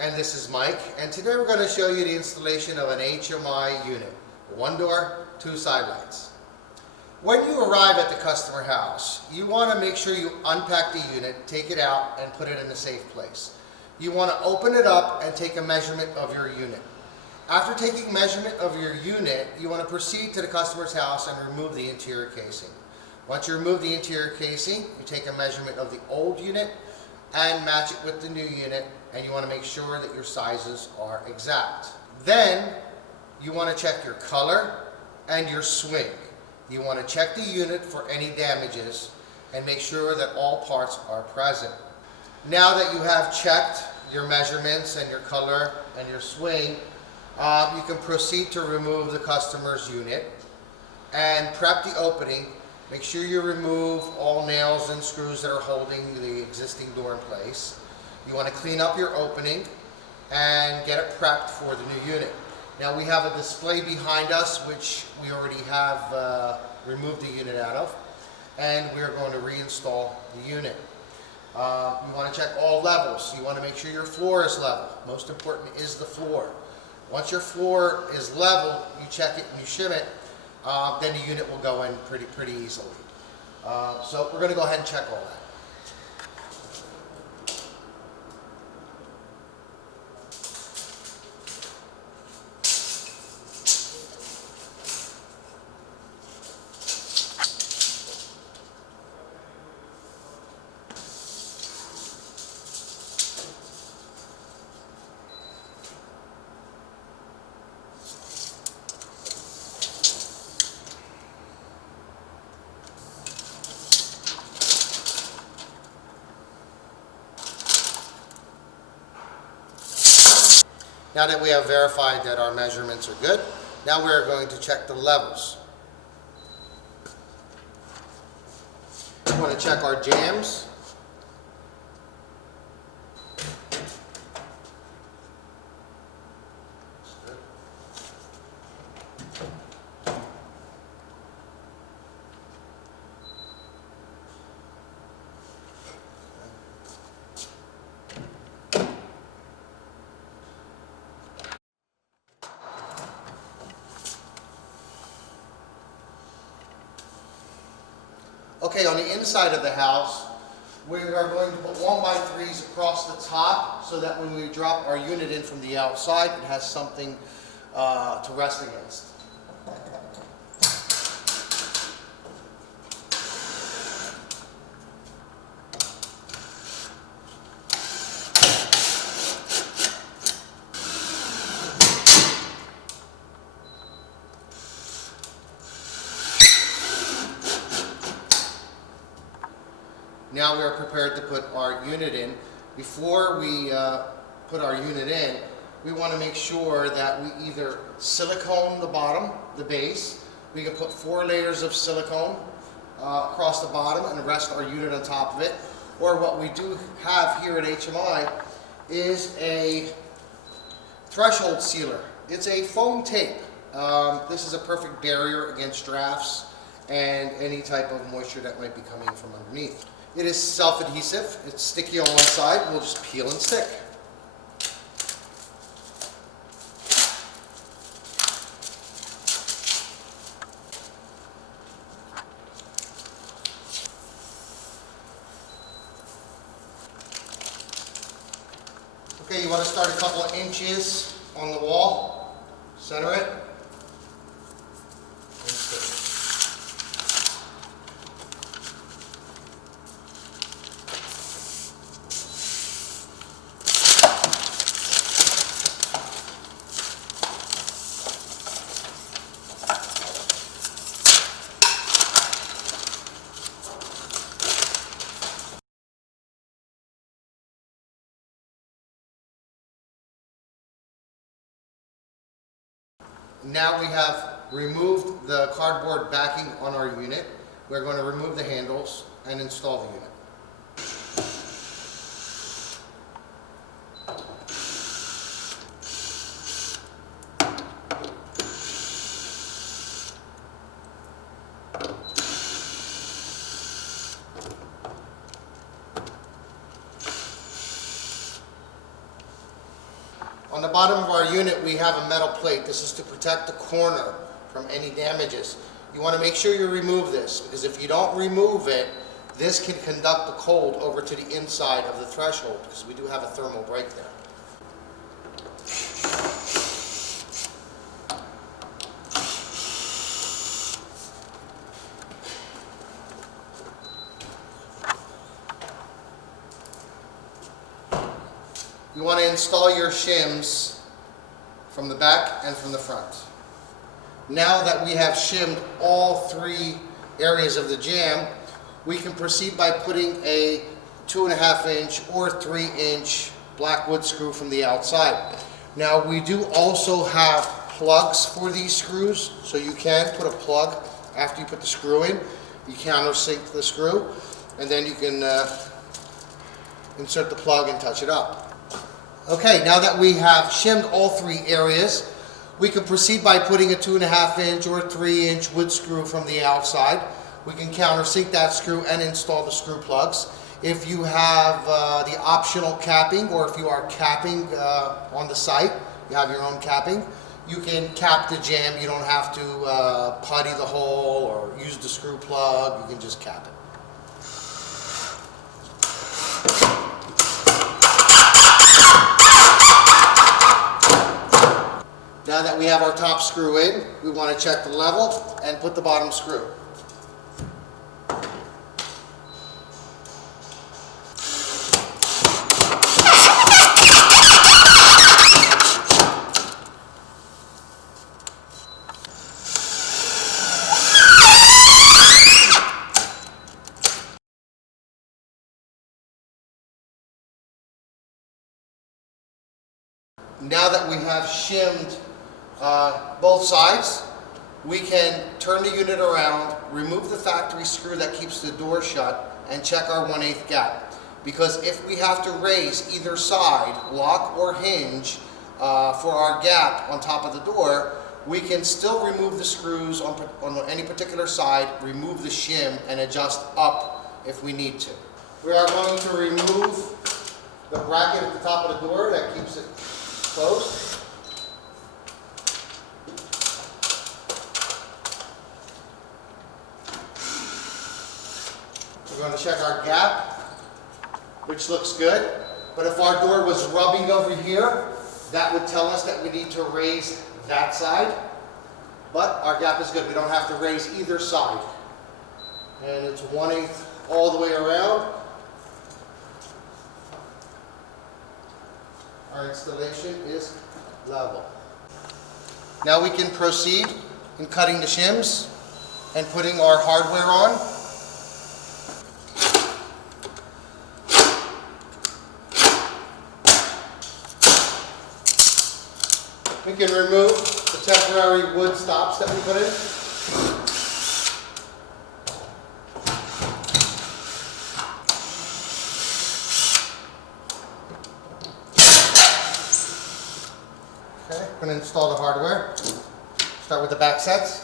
And this is Mike, and today we're going to show you the installation of an HMI unit. One door, two side lights. When you arrive at the customer house, you want to make sure you unpack the unit, take it out, and put it in a safe place. You want to open it up and take a measurement of your unit. After taking measurement of your unit, you want to proceed to the customer's house and remove the interior casing. Once you remove the interior casing, you take a measurement of the old unit and match it with the new unit, and you want to make sure that your sizes are exact. Then you want to check your color and your swing. You want to check the unit for any damages and make sure that all parts are present. Now that you have checked your measurements and your color and your swing, you can proceed to remove the customer's unit and prep the opening. Make sure you remove all nails and screws that are holding the existing door in place. You want to clean up your opening and get it prepped for the new unit. Now we have a display behind us which we already have removed the unit out of, and we are going to reinstall the unit. You want to check all levels. You want to make sure your floor is level. Most important is the floor. Once your floor is level, you check it and you shim it, then the unit will go in pretty easily. So we're going to go ahead and check all that. Now that we have verified that our measurements are good, now we're going to check the levels. We want to check our jams. Okay, on the inside of the house, we are going to put 1x3s across the top so that when we drop our unit in from the outside, it has something to rest against. Now we are prepared to put our unit in. Before we put our unit in, we want to make sure that we either silicone the bottom, the base. We can put 4 layers of silicone across the bottom and rest our unit on top of it. Or what we do have here at HMI is a threshold sealer. It's a foam tape. This is a perfect barrier against drafts and any type of moisture that might be coming from underneath. It is self-adhesive. It's sticky on one side. We'll just peel and stick. Okay, you want to start a couple of inches on the wall, center it, and stick it. Now we have removed the cardboard backing on our unit. We're going to remove the handles and install the unit. On the bottom of our unit, we have a metal plate. This is to protect the corner from any damages. You want to make sure you remove this, because if you don't remove it, this can conduct the cold over to the inside of the threshold, because we do have a thermal break there. You want to install your shims from the back and from the front. Now that we have shimmed all three areas of the jamb, we can proceed by putting a 2.5 inch or 3 inch black wood screw from the outside. Now we do also have plugs for these screws, so you can put a plug after you put the screw in. You countersink the screw, and then you can insert the plug and touch it up. Okay, now that we have shimmed all three areas, we can proceed by putting a 2.5 inch or 3 inch wood screw from the outside. We can countersink that screw and install the screw plugs. If you have the optional capping, or if you are capping on the site, you have your own capping, you can cap the jamb. You don't have to putty the hole or use the screw plug. You can just cap it. Now that we have our top screw in, we want to check the level and put the bottom screw. Now that we have shimmed both sides, we can turn the unit around, remove the factory screw that keeps the door shut, and check our 1/8 gap. Because if we have to raise either side, lock or hinge, for our gap on top of the door, we can still remove the screws on any particular side, remove the shim, and adjust up if we need to. We are going to remove the bracket at the top of the door that keeps it closed. We're going to check our gap, which looks good. But if our door was rubbing over here, that would tell us that we need to raise that side. But our gap is good. We don't have to raise either side. And it's 1/8 all the way around. Our installation is level. Now we can proceed in cutting the shims and putting our hardware on. We can remove the temporary wood stops that we put in. Okay, I'm going to install the hardware. Start with the back sets.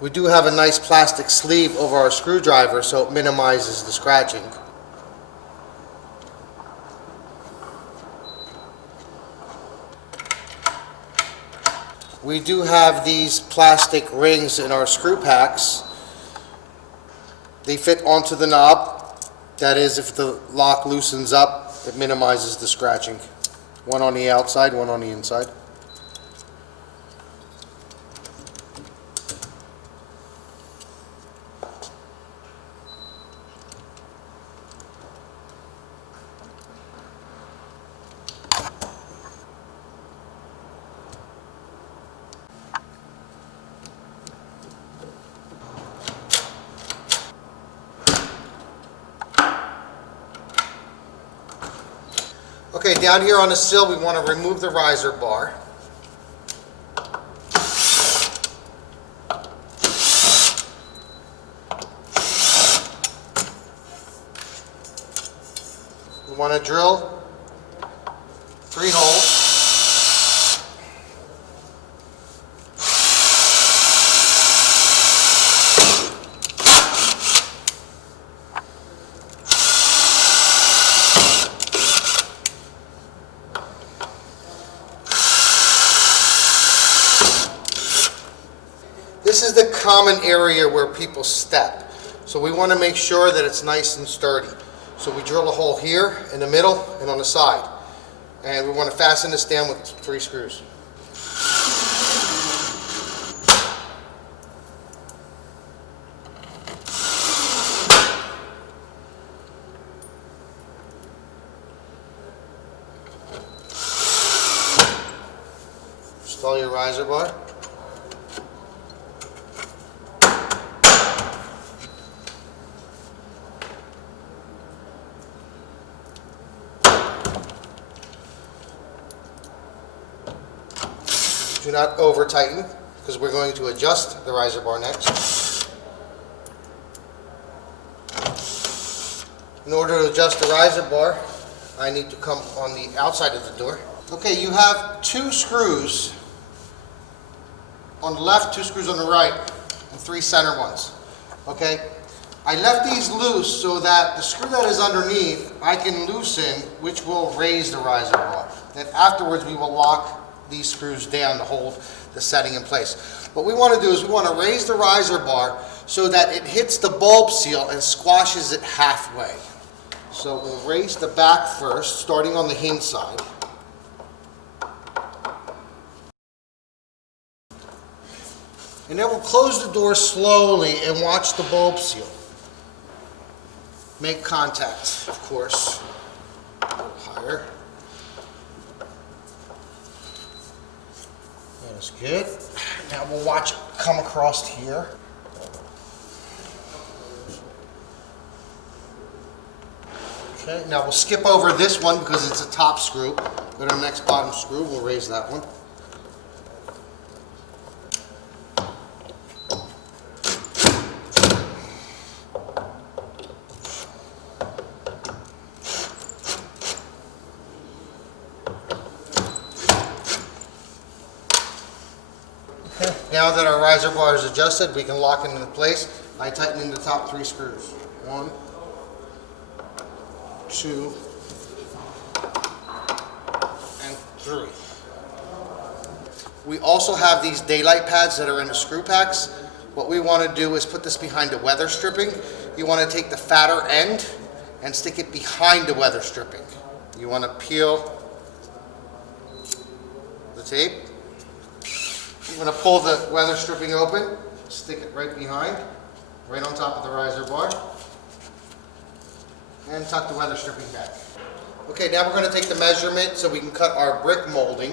We do have a nice plastic sleeve over our screwdriver, so it minimizes the scratching. We do have these plastic rings in our screw packs. They fit onto the knob. That is, if the lock loosens up, it minimizes the scratching. One on the outside, one on the inside. down here on the sill, we want to remove the riser bar. We want to drill 3 holes. This is the common area where people step. So we want to make sure that it's nice and sturdy. So we drill a hole here, in the middle, and on the side. And we want to fasten this down with 3 screws. Install your riser bar. Do not over tighten, because we're going to adjust the riser bar next. In order to adjust the riser bar, I need to come on the outside of the door. Okay, you have 2 screws on the left, 2 screws on the right, and 3 center ones. Okay, I left these loose so that the screw that is underneath I can loosen, which will raise the riser bar. Then afterwards we will lock these screws down to hold the setting in place. What we want to do is we want to raise the riser bar so that it hits the bulb seal and squashes it halfway. So we'll raise the back first, starting on the hinge side. And then we'll close the door slowly and watch the bulb seal. Make contact, of course. A little higher. That's good. Now we'll watch it come across here. Okay, now we'll skip over this one because it's a top screw. Go to the next bottom screw, we'll raise that one. Now that our riser bar is adjusted, we can lock it into place by tightening the top 3 screws. 1, 2, and 3. We also have these daylight pads that are in the screw packs. What we want to do is put this behind the weather stripping. You want to take the fatter end and stick it behind the weather stripping. You want to peel the tape. I'm going to pull the weather stripping open, stick it right behind, right on top of the riser bar, and tuck the weather stripping back. Okay, now we're going to take the measurement so we can cut our brick molding.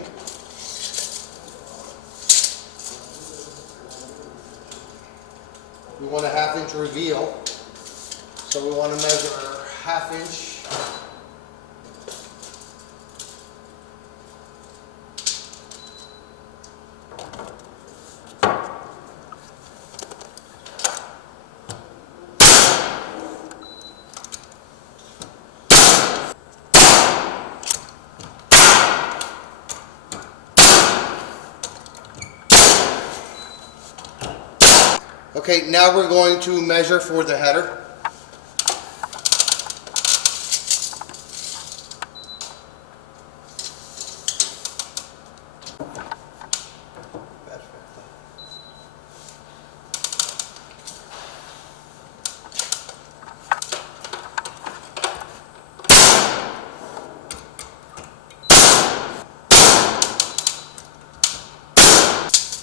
We want a 1/2 inch reveal, so we want to measure 1/2 inch. Okay, now we're going to measure for the header.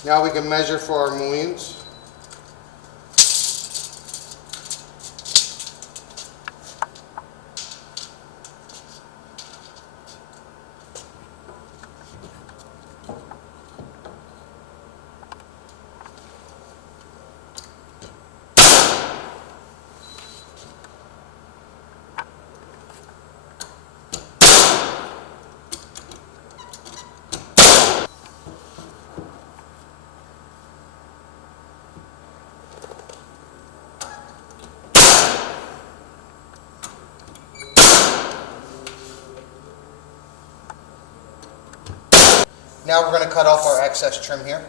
Now we can measure for our mullions. Now we're going to cut off our excess trim here.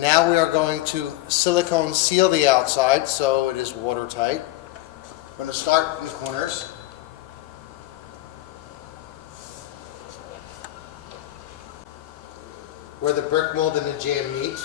Now we are going to silicone seal the outside so it is watertight. I'm going to start in the corners. Where the brick mold and the jamb meet.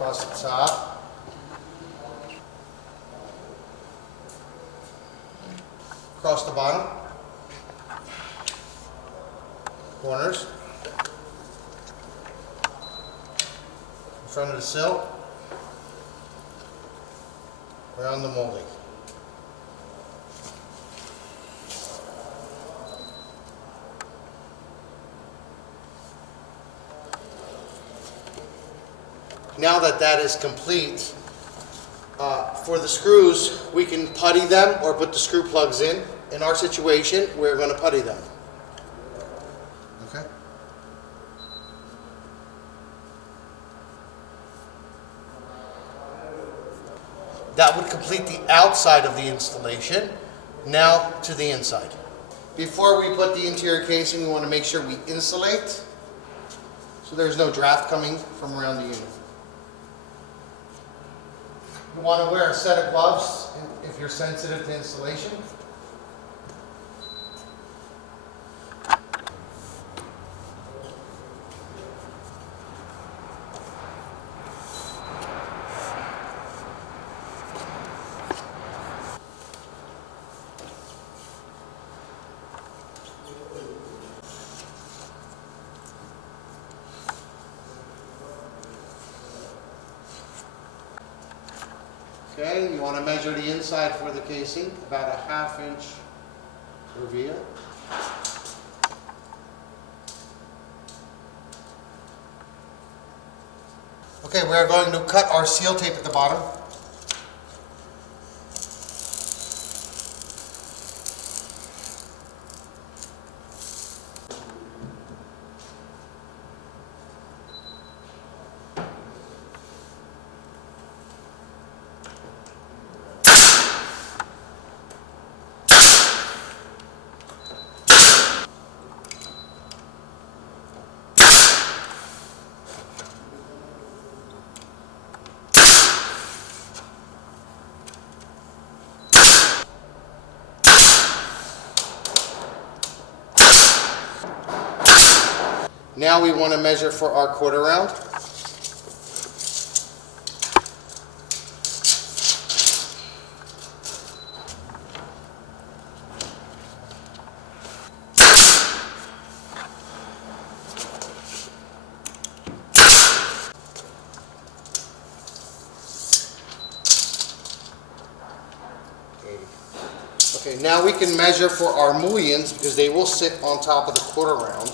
Across the top. Across the bottom. Corners. In front of the sill. Around the molding. Now that that is complete, for the screws, we can putty them or put the screw plugs in. In our situation, we're going to putty them. Okay. That would complete the outside of the installation. Now to the inside. Before we put the interior casing, we want to make sure we insulate so there's no draft coming from around the unit. You want to wear a set of gloves if you're sensitive to installation. Okay, you want to measure the inside for the casing, about a 1/2 inch reveal. Okay, we are going to cut our seal tape at the bottom. Now we want to measure for our quarter round. Okay, now we can measure for our mullions because they will sit on top of the quarter round.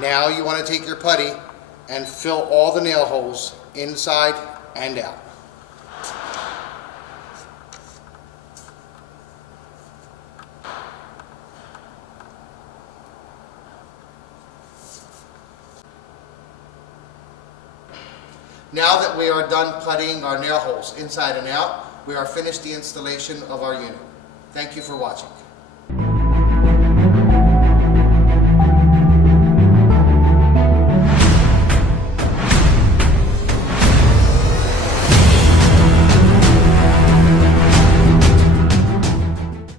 Now you want to take your putty and fill all the nail holes inside and out. Now that we are done puttying our nail holes inside and out, we are finished the installation of our unit. Thank you for watching.